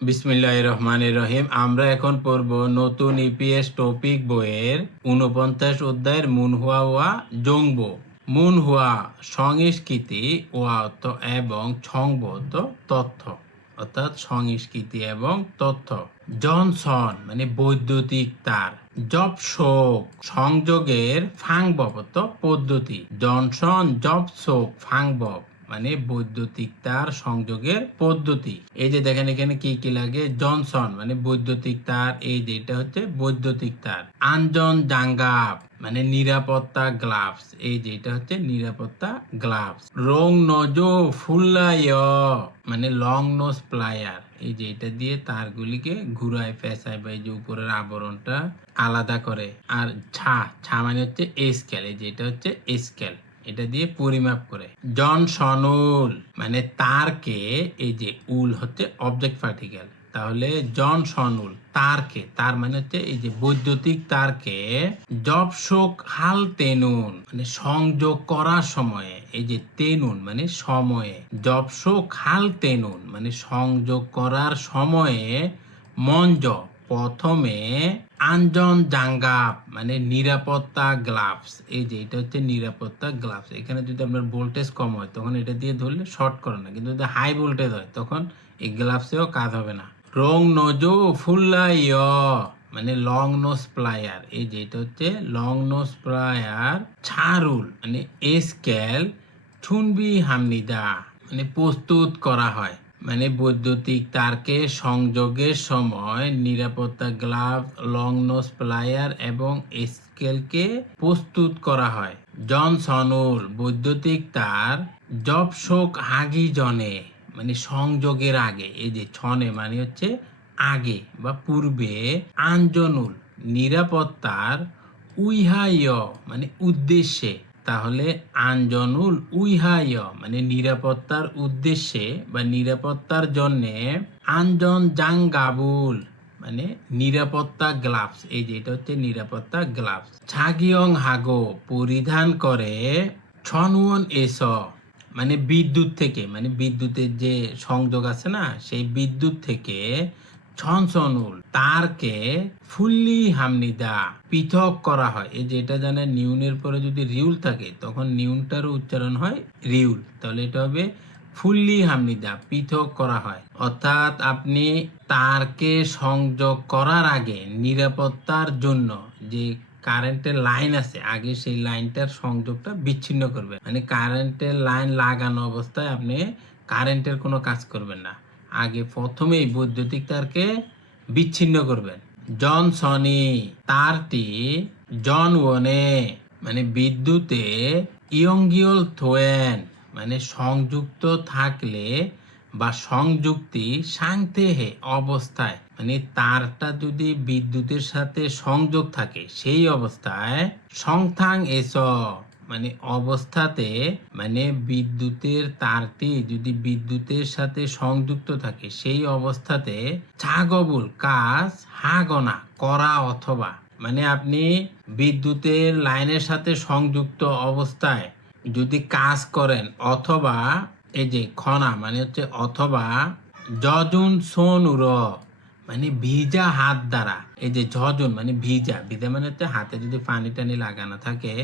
বিসমিল্লাহ রহমান রহিম। আমরা এখন পড়ব নতুন ইপিএস টপিক বইয়ের উনপঞ্চাশ অধ্যায়ের মুনহুয়া ওয়া জংব। মুনহুয়া সংস্কৃতি ওয়া অর্থ এবং ছংবত তথ্য। অর্থাৎ সংস্কৃতি এবং তথ্য। জনসন মানে বৈদ্যুতিক তার। জবশোক সংযোগের ফাংবত পদ্ধতি। জনসন জবশোক ফাংবব। মানে বৈদ্যুতিক তার সংযোগের পদ্ধতি। এই যে দেখেন এখানে কি কি লাগে? জনসন মানে বৈদ্যুতিক তার, এই যে এটা হচ্ছে বৈদ্যুতিক তার। আঞ্জন জাঙ্গাপ মানে নিরাপত্তা গ্লাভস, এই যে এটা হচ্ছে নিরাপত্তা গ্লাভস। রং নজো ফুল্লায় মানে লং নোজ প্লায়ার, এই যে এটা দিয়ে তারগুলিকে ঘুরায়, ফেসায় বা এই যে উপরের আবরণটা আলাদা করে। আর ছা ছা মানে হচ্ছে স্কেল এই যে এটা হচ্ছে স্কেল এটা দিয়ে পরিমাপ করে। জন সনুল মানে তারকে, এই যে উল হচ্ছে অবজেক্ট পার্টিকেল তাহলে জন সনুল, তারকে, তার মানে হচ্ছে এই যে বৈদ্যুতিক তারকে জবশোক হাল তেনুন মানে সংযোগ করার সময়ে, এই যে তেনুন মানে সময়ে জবশোক হাল তেনুন মানে সংযোগ করার সময়ে মঞ্জ প্রথমে আঞ্জন জাঙ্গাপ মানে নিরাপত্তা গ্লাভস, এই যে এটা হচ্ছে নিরাপত্তা গ্লাভস। এখানে যদি আপনার ভোল্টেজ কম হয়, তখন এটা দিয়ে ধরলে শর্ট করে না। কিন্তু যদি হাই ভোল্টেজ হয়, তখন এই গ্লাভসেও কাজ হবে না। রং নজো ফুল্লাই মানে লং নোস প্লায়ার। এই যে এটা হচ্ছে লং নোস প্লায়ার, ছারুল মানে স্কেল, ঠুনবি হামনিদা মানে প্রস্তুত করা হয়। মানে বৈদ্যুতিক তারকে সংযোগের সময় নিরাপত্তা গ্লাভ, লং নোজ প্লায়ার এবং স্কেলকে প্রস্তুত করা হয়। জনসনুল বৈদ্যুতিক তার জবশোক হাগি জনে মানে সংযোগের আগে, এই যে ছনে মানে হচ্ছে আগে বা পূর্বে আঞ্জনুল, নিরাপত্তার উইহায় মানে উদ্দেশ্যে তাহলে আঞ্জনুল উইহায় মানে নিরাপত্তার উদ্দেশ্যে বা নিরাপত্তার জন্যে আঞ্জন জাঙ্গাবুল মানে নিরাপত্তা গ্লাভস, এই যে এটা হচ্ছে নিরাপত্তা গ্লাভস। ছাগিয়ং হাগো, পরিধান করে ছনুয়ন এস মানে বিদ্যুৎ থেকে মানে বিদ্যুতের যে সংযোগ আছে না, সেই বিদ্যুৎ থেকে ছনছনুল, তারকে ফুল্লি হামনিদা পৃথক করা হয়। এই যে এটা জানে নিউনের পরে যদি রিউল থাকে, তখন নিউনটারও উচ্চারণ হয় রিউল। তাহলে এটা হবে ফুল্লি হামনিদা, পৃথক করা হয়। অর্থাৎ আপনি তারকে সংযোগ করার আগে নিরাপত্তার জন্য যে কারেন্টের লাইন আছে, আগে সেই লাইনটার সংযোগটা বিচ্ছিন্ন করবে মানে কারেন্টের লাইন লাগানো অবস্থায় আপনি কারেন্টের কোনো কাজ করবেন না। আগে প্রথমেই বৈদ্যুতিক তারকে বিচ্ছিন্ন করবেন। জনসনি তারটি জন ওনে মানে বিদ্যুতে ইয়ঙ্গিয়ল থোয়েন মানে সংযুক্ত থাকলে বা সংযুক্তি সাংতেহে অবস্থায় মানে তারটা যদি বিদ্যুতের সাথে সংযোগ থাকে, সেই অবস্থায় সংথাং এস। মানে অবস্থাতে মানে বিদ্যুতের তারটি যদি বিদ্যুতের সাথে সংযুক্ত থাকে, সেই অবস্থাতে ছাগবুল কাজ হাগনা করা অথবা মানে আপনি বিদ্যুতের লাইনের সাথে সংযুক্ত অবস্থায় যদি কাজ করেন অথবা এই যে খনা মানে হচ্ছে অথবা যজুন সোনুর মানে ভিজা হাত দ্বারা, এই যে ঝজন মানে ভিজা ভিজা মানে হচ্ছে হাতে যদি পানি টানি লাগানো থাকে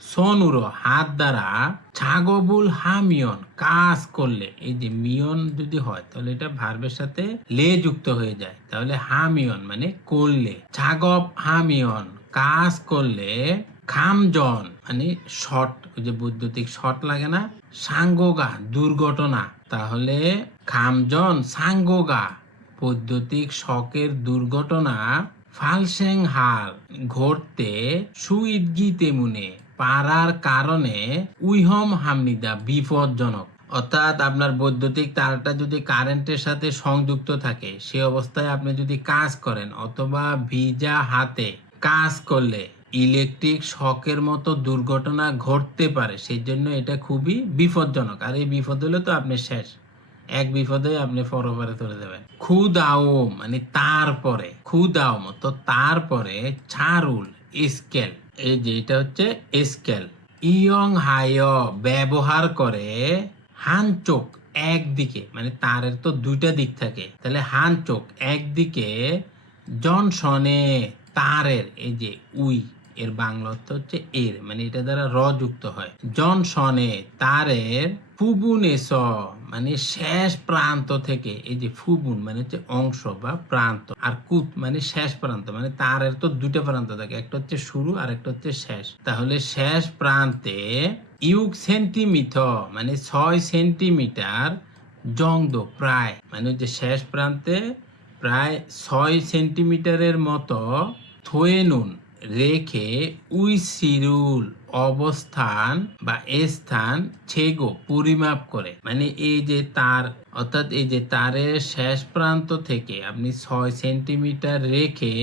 সোনুর হাত দ্বারা ছাগবুল হামিয়ন কাজ করলে, এই যে মিয়ন যদি হয়, তাহলে এটা ভার্বের সাথে লে যুক্ত হয়ে যায়। তাহলে হামিয়ন মানে করলে। ছাগব হামিয়ন কাজ করলে খামজন মানে শট, ওই যে বৈদ্যুতিক শট লাগে না, সাঙ্গোগা দুর্ঘটনা। তাহলে খামজন সাঙ্গোগা, বৈদ্যুতিক শকের দুর্ঘটনা ফালসেং হাল ঘটতে সুইদ সুইদগি তেমুনে। পারার কারণে উইহম হামনিদা বিপজ্জনক। অর্থাৎ আপনার বৈদ্যুতিক তারটা যদি কারেন্টের সাথে সংযুক্ত থাকে, সে অবস্থায় আপনি যদি কাজ করেন অথবা ভিজা হাতে কাজ করলে ইলেকট্রিক শকের মতো দুর্ঘটনা ঘটতে পারে সেই জন্য এটা খুবই বিপজ্জনক। আর এই বিপদ হলে তো আপনি শেষ। এক বিপদে আপনি পরপারে চলে যাবেন খুদাও মানে তারপরে খুদাও তো তারপরে ছারুল স্কেল। এই যে, এটা হচ্ছে স্কেল ইয়ং হায় ব্যবহার করে হান চোখ একদিকে মানে তারের তো দুইটা দিক থাকে। তাহলে হান চোখ একদিকে, জনসনে তারের, এই যে উই এর বাংলা অর্থ হচ্ছে এর মানে এটা দ্বারা র যুক্ত হয়। জনসনে তারের স মানে শেষ প্রান্ত থেকে, এই যে ফুবুন মানে হচ্ছে অংশ বা প্রান্ত, আর কুত মানে শেষ প্রান্ত মানে তারের তো দুটো প্রান্ত থাকে, একটা হচ্ছে শুরু আর একটা হচ্ছে শেষ। তাহলে শেষ প্রান্তে ইউক সেন্টিমিটার মানে ছয় সেন্টিমিটার জংদ প্রায় মানে হচ্ছে শেষ প্রান্তে প্রায় ছয় সেন্টিমিটারের মতো থোয়ে নুন রেখে উই সিরুল অবস্থান বা স্থান ছেগো পরিমাপ করে। মানে এই যে তার, অর্থাৎ এই যে তারের শেষ প্রান্ত থেকে আপনি ছয় সেন্টিমিটার রেখে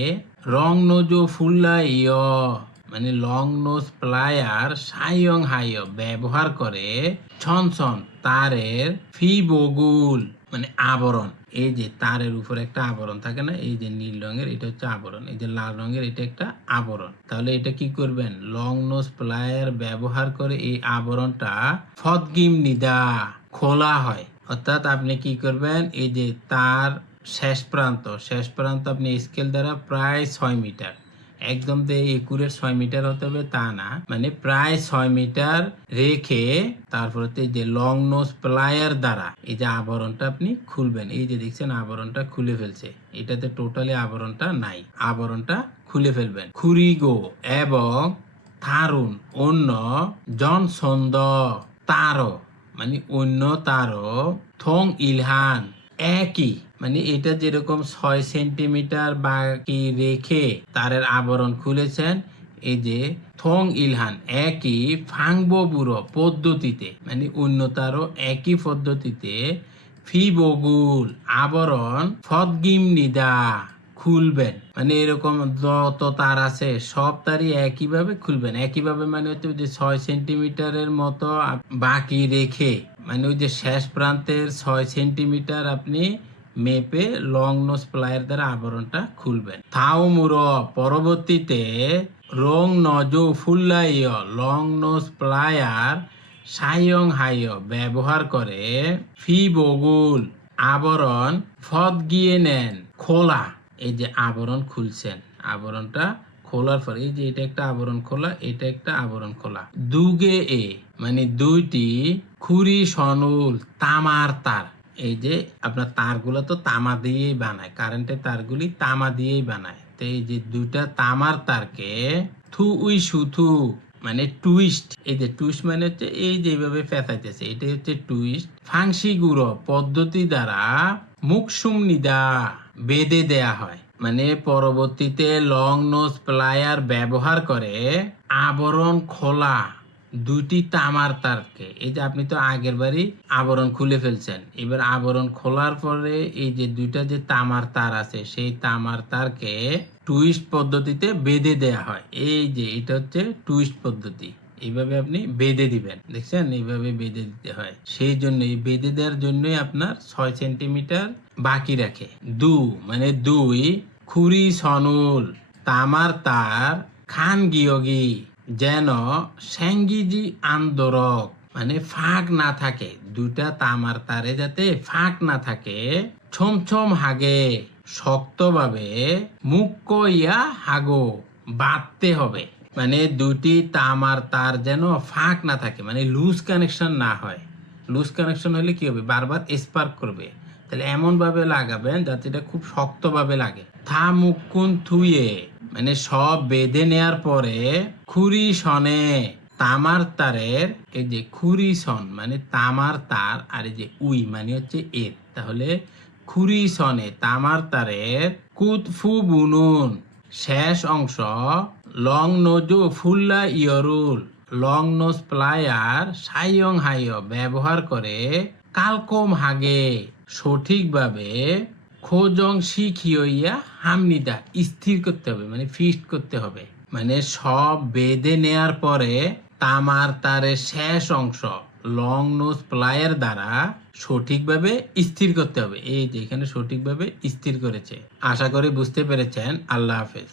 রং নজো ফুল্লা মানে লং নোজ প্লায়ার সাইয়ং হাইয় ব্যবহার করে ছন ছন তারের ফি বগুল মানে আবরণ। এই যে তারের উপরে একটা আবরণ থাকে না, এই যে নীল রঙের, এটা হচ্ছে আবরণ। এই যে লাল রঙের, এটা একটা আবরণ। তাহলে এটা কি করবেন? লং নোজ প্লায়ার ব্যবহার করে এই আবরণটা ফদগিম নিদা, খোলা হয়। অর্থাৎ আপনি কি করবেন? এই যে তার শেষ প্রান্ত শেষ প্রান্ত আপনি স্কেল দ্বারা প্রায় ছয় মিটার। একদম যে একুরের ছয় মিটার হতে হবে, তা না। মানে প্রায় ছয় মিটার রেখে তারপরে যে লং নোজ প্লায়ার দ্বারা এই যে আবরণটা আপনি খুলবেন, এই যে দেখছেন আবরণটা খুলে ফেলছে। এটাতে টোটালি আবরণটা নাই, আবরণটা খুলে ফেলবেন। খুরিগো এবং থারুন অন্য জনসন্দ তার মানে অন্য তার থং ইলহান একই মানে এটা যেরকম ছয় সেন্টিমিটার বাকি রেখে তারের আবরণ খুলেছেন, এই যে থং ইলহান, একই ফাংবো বুড়ো পদ্ধতিতে মানে অন্যতারও একই পদ্ধতিতে ফি বগুল আবরণ ফদগিম নিদা খুলবেন। মানে এরকম যত তার আছে সব তারই একইভাবে খুলবেন। একইভাবে মানে হচ্ছে ওই যে ছয় সেন্টিমিটারের মতো বাকি রেখে মানে ওই যে শেষ প্রান্তের ছয় সেন্টিমিটার আপনি মেপে লং নোজ প্লায়ের দ্বারা আবরণটা খুলবেন। থাও মুরো পরবর্তীতে রং নজো ফুল্লাইয় লং নোজ প্লায়ার সাইয়ং হাইয় ব্যবহার করে ফি বগুল, আবরণ ফদ গিয়ে নেন, খোলা। এই যে আবরণ খুলছেন, আবরণটা খোলার পরে এই যে এটা একটা আবরণ খোলা, এটা একটা আবরণ খোলা। দুগে এ মানে দুইটি খুরি সনুল, তামার তার। এই যে আপনার তারগুলো তো তামা দিয়েই বানায় কারেন্টের তারগুলি তামা দিয়েই বানায়। তো এই যে দুইটা তামার তারকে থু উই সুথু মানে টুইস্ট, এই যে টুইস্ট মানে হচ্ছে এই যেভাবে পেঁচাইতেছে এটাই হচ্ছে টুইস্ট। ফাংসি গুঁড়ো পদ্ধতি দ্বারা মুখসুম নিদা বেঁধে দেয়া হয় মানে পরবর্তীতে লং নোজ প্লায়ার ব্যবহার করে আবরণ খোলা দুটি তামার তারকে। এই যে আপনি তো আগের বারই আবরণ খুলে ফেলছেন। এবার আবরণ খোলার পরে এই যে দুইটা যে তামার তার আছে, সেই তামার তারকে টুইস্ট পদ্ধতিতে বেঁধে দেয়া হয়। এই যে এটা হচ্ছে টুইস্ট পদ্ধতি। এইভাবে আপনি বেঁধে দিবেন। দেখছেন? এইভাবে বেঁধে দিতে হয়। সেই জন্য এই বেঁধে দেওয়ার জন্যই আপনার ছয় সেন্টিমিটার বাকি রাখে। দু মানে দুই, খুরি সনুল, তামার তার, খান গিয়গি। যেন স্যাঙ্গিজি আন্দোরক মানে ফাঁক না থাকে, দুইটা তামার তারে যাতে ফাঁক না থাকে ছম ছম হাগে, শক্তভাবে মুক্ক ইয়া হাগো, বাঁধতে হবে। মানে দুটি তামার তার যেন ফাঁক না থাকে মানে লুজ কানেকশন না হয়। লুজ কানেকশন হলে কি হবে? বারবার স্পার্ক করবে। তাহলে এমন ভাবে লাগাবেন যাতে এটা খুব শক্তভাবে লাগে। থা মুকুন থুয়ে। মানে সব বেঁধে নেয়ার পরে খুরি সনে তামার তারের, এই যে খুরি সন মানে তামার তার, আর এই যে উই মানে হচ্ছে এর। তাহলে খুরি সনে তামার তারের, কুতফু বুনুন, শেষ অংশ, লং নজু ফুল্লা ইয়রুল, লং নোজ প্লায়ার, সাইয়ং হাইয়, ব্যবহার করে কালকম হাগে, সঠিকভাবে খোজং শিখিয়া হামনিদা স্থির করতে হবে মানে ফিস্ট করতে হবে। মানে সব বেঁধে নেয়ার পরে তামার তারের শেষ অংশ লং নোজ প্লায়ের দ্বারা সঠিকভাবে স্থির করতে হবে। এই যে এখানে সঠিকভাবে স্থির করেছে। আশা করি বুঝতে পেরেছেন। আল্লাহ হাফেজ।